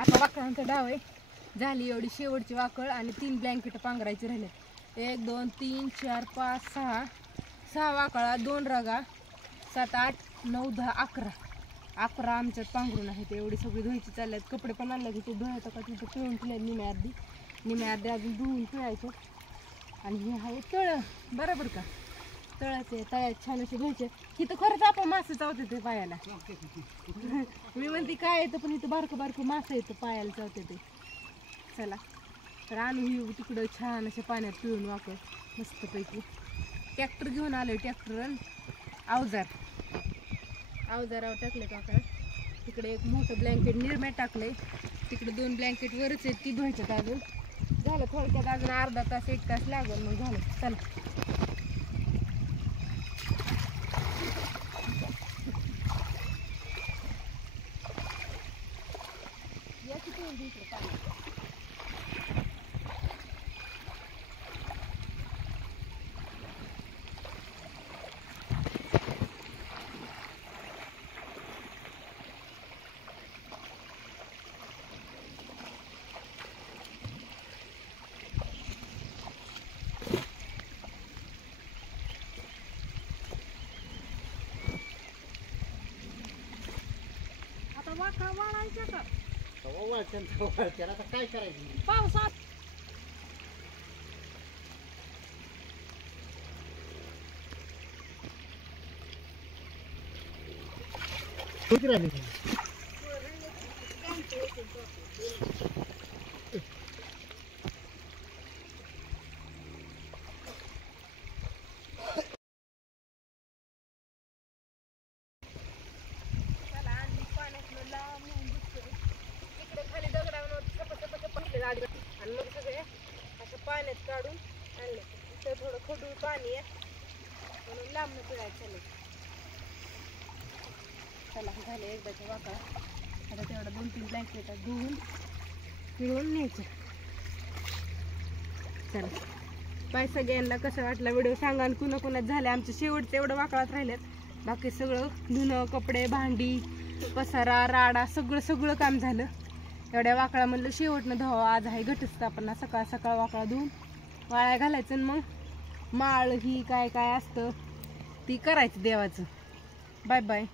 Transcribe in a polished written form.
आता वाकळांचा डाव आहे. झाली एवढी शेवटची वाकळ आणि 3 ब्लँकेट पांघरायचे राहिले. 1 2 3 4 5 6 6 वाकळा, 2 रगा, 7 8 9 10 11 आमच्यात पांघरून आहेत. एवढी सगळी धुवायची चालल्यात. कपडे पण आणले की ते धुवायचं का तिथं पिळून ठेवले निम्या अर्धी अजून धुवून ठेवायचं. आणि हे आहे तळ, बरोबर का? तळाचे तळ्यात छान असे धुवायचे. इथं खरंच आपण मासे चावते ते पायाला. मी म्हणते काय येतं, पण इथं बारकं बारकं मासं येतं पायाला चावते ते. चला तर आणू तिकडं छान अशा पाण्यात पिळून वाकळ मस्तपैकी. ट्रॅक्टर घेऊन आलोय. ट्रॅक्टर अवजारावर टाकले काका. तिकडे एक मोठं ब्लँकेट निरम्यात टाकलंय. तिकडे 2 ब्लँकेट वरच आहेत, ती धुवायच्यात अजून. झालं थोडक्यात अजून अर्धा तास 1 तास लागेल, मग झालं. चला या किती इकडे पाणी. वाकळा वाळायच्या का? आता काय करायचं? पावसात आणि मग सगळे असं पाण्यात काढून आणले. तर थोडं खडूळ पाणी आहे म्हणून लांबणं पिळायचं चालेल. चला झाले एकदाच्या वाकळा. आता तेवढा 2-3 ब्लँकेट धुवून पिळून न्यायचं. चला बाय सगळ्यांना. कसं वाटला व्हिडिओ सांगा. आणि कुणाकुणात झाले आमचे शेवटचे एवढं वाकळात राहिलेत. बाकी सगळं धुणं, कपडे, भांडी, पसारा, राडा सगळं काम झालं. एवढ्या वाकळा म्हणलं शेवटनं धावा. आज आहे घटस्थापना. सकाळ सकाळ वाकळा धुवून वाळ्या घालायचं आणि मग माळ ही काय काय असतं ती करायचं देवाचं. Bye bye.